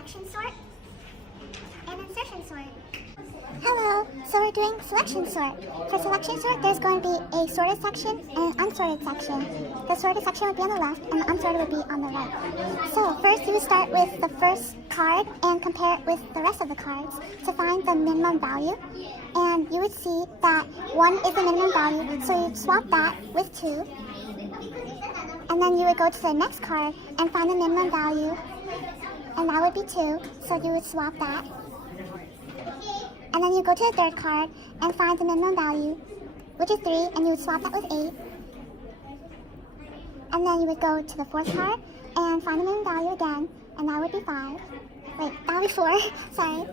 selection sort and insertion sort. Hello, so we're doing selection sort. For selection sort, there's going to be a sorted section and an unsorted section. The sorted section would be on the left and the unsorted would be on the right. So first you would start with the first card and compare it with the rest of the cards to find the minimum value. And you would see that 1 is the minimum value, so you'd swap that with 2. And then you would go to the next card and find the minimum value, and that would be 2, so you would swap that. And then you go to the third card and find the minimum value, which is 3, and you would swap that with 8. And then you would go to the fourth card and find the minimum value again, and that would be 5. Wait, that would be 4, sorry.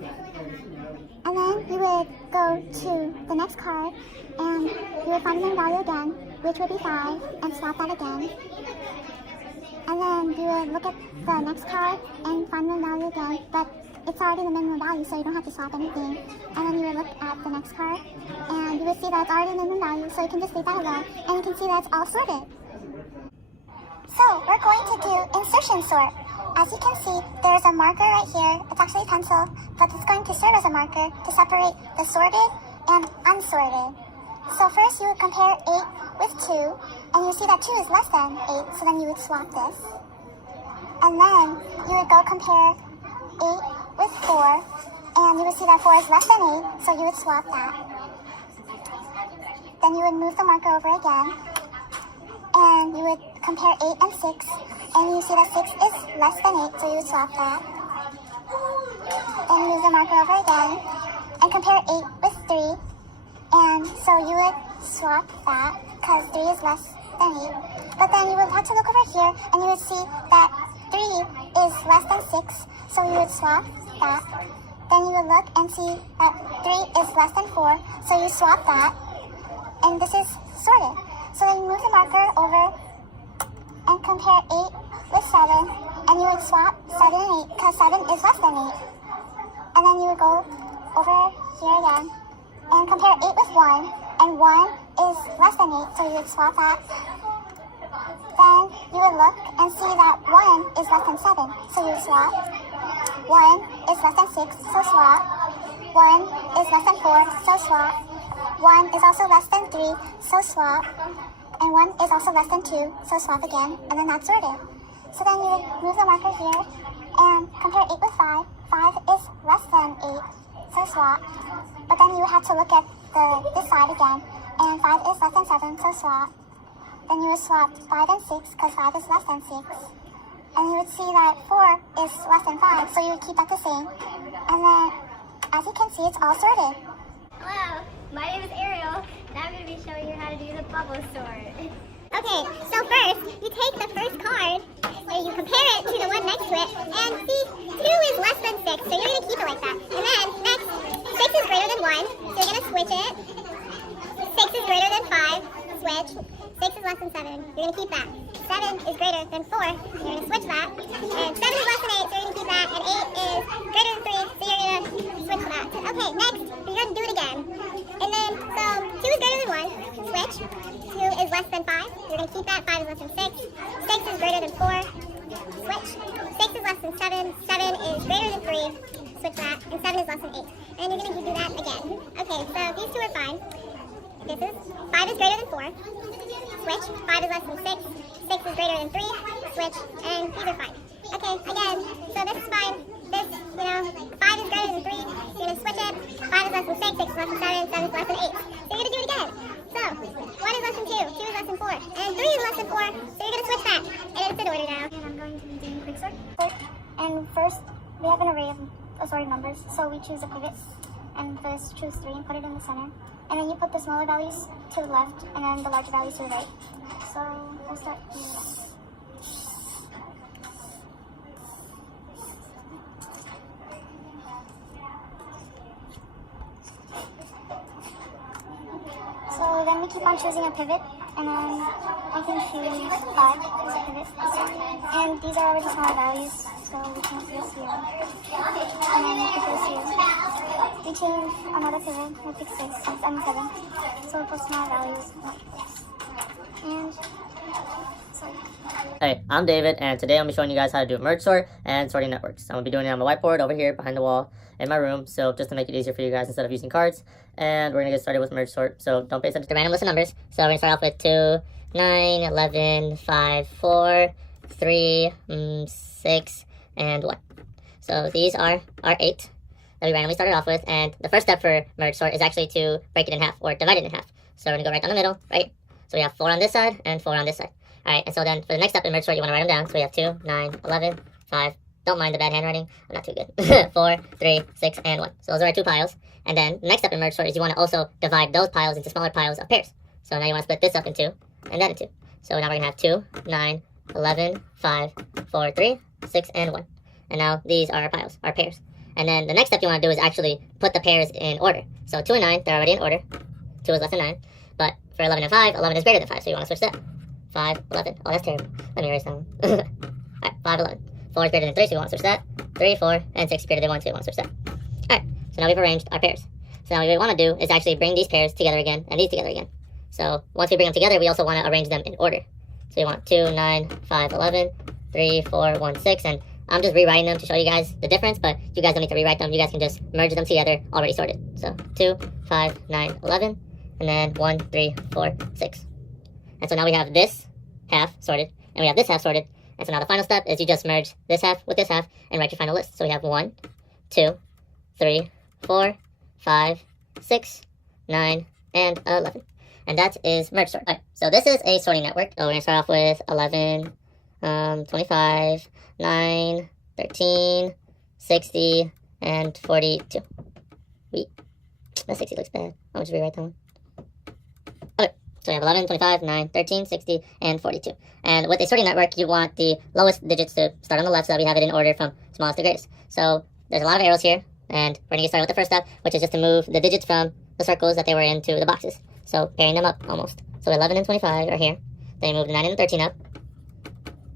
And then you would go to the next card and you would find the minimum value again, which would be 5, and swap that again. And then you would look at the next card and find the minimum value again, but it's already the minimum value, so you don't have to swap anything. And then you would look at the next card and you would see that it's already the minimum value, so you can just leave that alone, and you can see that it's all sorted. So we're going to do insertion sort. As you can see, there's a marker right here. It's actually a pencil, but it's going to serve as a marker to separate the sorted and unsorted. So first you would compare 8 with 2, and you see that 2 is less than 8, so then you would swap this. And then you would go compare 8 with 4, and you would see that 4 is less than 8, so you would swap that. Then you would move the marker over again, and you would compare 8 and 6, and you see that 6 is less than 8, so you would swap that. Then move the marker over again, and compare 8 with 3, and so you would swap that, because 3 is less than 8. But then you would have to look over here, and you would see that 3 is less than 6, so you would swap that. Then you would look and see that 3 is less than 4, so you swap that, and this is sorted. So then you move the marker over and compare 8 with 7, and you would swap 7 and 8, because 7 is less than 8. And then you would go over here again and compare 8 with 1, and 1 is less than 8, so you would swap that. Then you would look and see that 1 is less than 7, so you would swap. 1 is less than 6, so swap. 1 is less than 4, so swap. 1 is also less than 3, so swap. And 1 is also less than 2, so swap again, and then that's sorted. So then you would move the marker here and compare 8 with 5. 5 is less than 8, so swap. But then you would have to look at this side again, and 5 is less than 7, so swap. Then you would swap 5 and 6, because 5 is less than 6. And you would see that 4 is less than 5, so you would keep that the same. And then, as you can see, it's all sorted. Hello, my name is Ariel, and I'm going to be showing you how to do the bubble sort. Okay, so first, you take the first card, and you compare it to the one next to it, and see, 2 is less than 6, so you're going to keep it like that. And then, next, 6 is greater than 1, so you're going to switch it. 6 is greater than 5, switch. 6 is less than 7, you're going to keep that. 7 is greater than 4, you're going to switch that. And 7 is less than 8, so you're going to keep that. And 8 is greater than 3, so you're going to switch that. Okay, next, you're going to do it again. And then, so 2 is greater than 1, switch. 2 is less than 5, you're going to keep that. 5 is less than 6. 6 is greater than 4, switch. 6 is less than 7, 7 is greater than 3, switch that. And 7 is less than 8. And you're going to do that again. Okay, so these two are fine. This is 5 is greater than 4, switch. 5 is less than 6, 6 is greater than 3, switch, and these are fine. Okay, again, so this is fine. This, 5 is greater than 3, you're going to switch it. 5 is less than 6, 6 is less than 7, 7 is less than 8. So you're going to do it again. So, 1 is less than 2, 2 is less than 4, and 3 is less than 4, so you're going to switch that. And it's in order now. And I'm going to be doing quick sort. And first, we have an array of assorted numbers, so we choose a pivot, and first choose 3 and put it in the center. And then you put the smaller values to the left, and then the larger values to the right. So we'll start here. So then we keep on choosing a pivot, and then I can choose 5 as a pivot. And these are already smaller values, so we can put this here. And then we put this here. We choose another pivot, we'll pick 6, and 7. So we'll put smaller values like this. And so Hey, I'm David, and today I'm going to be showing you guys how to do merge sort and sorting networks. I'm going to be doing it on my whiteboard over here behind the wall in my room, so just to make it easier for you guys instead of using cards. And we're going to get started with merge sort, so don't pay attention to the random list of numbers. So we're going to start off with 2, 9, 11, 5, 4, 3, 6, and 1. So these are our 8 that we randomly started off with, and the first step for merge sort is actually to break it in half, or divide it in half. So we're going to go right down the middle, right? So we have 4 on this side and 4 on this side. Alright, and so then for the next step in merge sort, you want to write them down. So we have 2, 9, 11, 5. Don't mind the bad handwriting. I'm not too good. 4, 3, 6, and 1. So those are our 2 piles. And then the next step in merge sort is you want to also divide those piles into smaller piles of pairs. So now you want to split this up in 2 and that in 2. So now we're going to have 2, 9, 11, 5, 4, 3, 6, and 1. And now these are our piles, our pairs. And then the next step you want to do is actually put the pairs in order. So 2 and 9, they're already in order. 2 is less than 9. But for 11 and 5, 11 is greater than 5, so you want to switch that. 5, 11. Oh, that's terrible. Let me erase that one. Alright, 5, 11. 4 is greater than 3, so you want to switch that. 3, 4, and 6 is greater than 1, so you want to switch that. Alright, so now we've arranged our pairs. So now what we want to do is actually bring these pairs together again, and these together again. So once we bring them together, we also want to arrange them in order. So you want 2, 9, 5, 11, 3, 4, 1, 6, and I'm just rewriting them to show you guys the difference, but you guys don't need to rewrite them. You guys can just merge them together, already sorted. So 2, 5, 9, 11, and then 1, 3, 4, 6. And so now we have this half sorted, and we have this half sorted. And so now the final step is you just merge this half with this half and write your final list. So we have 1, 2, 3, 4, 5, 6, 9, and 11. And that is merge sort. Alright, so this is a sorting network. So we're going to start off with 11, 25, 9, 13, 60, and 42. That 60 looks bad. I'll just rewrite that one. Okay, so we have 11, 25, 9, 13, 60, and 42. And with a sorting network, you want the lowest digits to start on the left so that we have it in order from smallest to greatest. So there's a lot of arrows here, and we're going to get started with the first step, which is just to move the digits from the circles that they were in to the boxes. So pairing them up almost. So 11 and 25 are here. Then you move the 9 and the 13 up,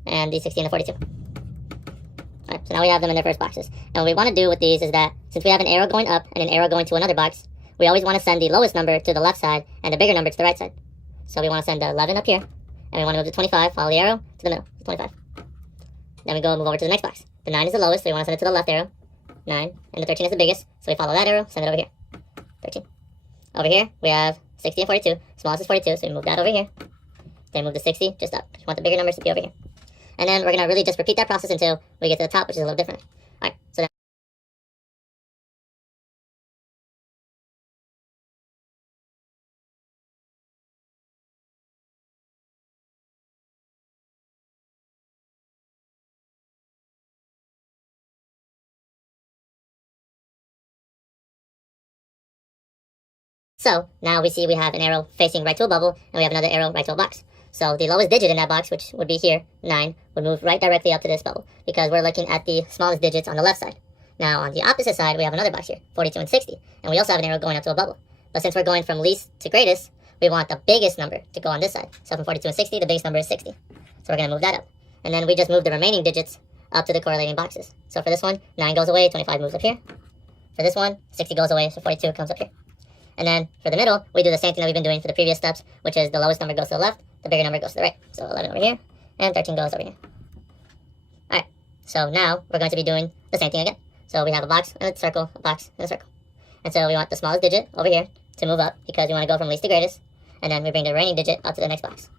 and the 60 and the 42. Alright, so now we have them in their first boxes. And what we want to do with these is that since we have an arrow going up and an arrow going to another box, we always want to send the lowest number to the left side and the bigger number to the right side. So we want to send the 11 up here, and we want to move the 25, follow the arrow to the middle, 25. Then we go and move over to the next box. The 9 is the lowest, so we want to send it to the left arrow, 9, and the 13 is the biggest, so we follow that arrow, send it over here, 13. Over here, we have 60 and 42, smallest is 42, so we move that over here. Then move the 60 just up. You want the bigger numbers to be over here. And then we're going to really just repeat that process until we get to the top, which is a little different. Alright, so then so now we see we have an arrow facing right to a bubble, and we have another arrow right to a box. So the lowest digit in that box, which would be here, 9, would move right directly up to this bubble, because we're looking at the smallest digits on the left side. Now on the opposite side, we have another box here, 42 and 60, and we also have an arrow going up to a bubble. But since we're going from least to greatest, we want the biggest number to go on this side. So from 42 and 60, the biggest number is 60. So we're going to move that up. And then we just move the remaining digits up to the correlating boxes. So for this one, 9 goes away, 25 moves up here. For this one, 60 goes away, so 42 comes up here. And then for the middle, we do the same thing that we've been doing for the previous steps, which is the lowest number goes to the left, the bigger number goes to the right. So 11 over here, and 13 goes over here. Alright, so now we're going to be doing the same thing again. So we have a box and a circle, a box and a circle. And so we want the smallest digit over here to move up, because we want to go from least to greatest, and then we bring the remaining digit up to the next box.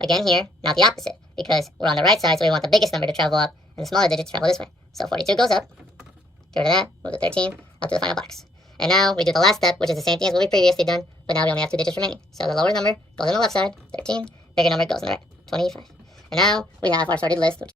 Again here, not the opposite, because we're on the right side, so we want the biggest number to travel up, and the smaller digit to travel this way. So 42 goes up, get rid of that, move the 13 up to the final box. And now we do the last step, which is the same thing as what we previously done, but now we only have 2 digits remaining. So the lower number goes on the left side, 13, bigger number goes on the right, 25. And now we have our sorted list.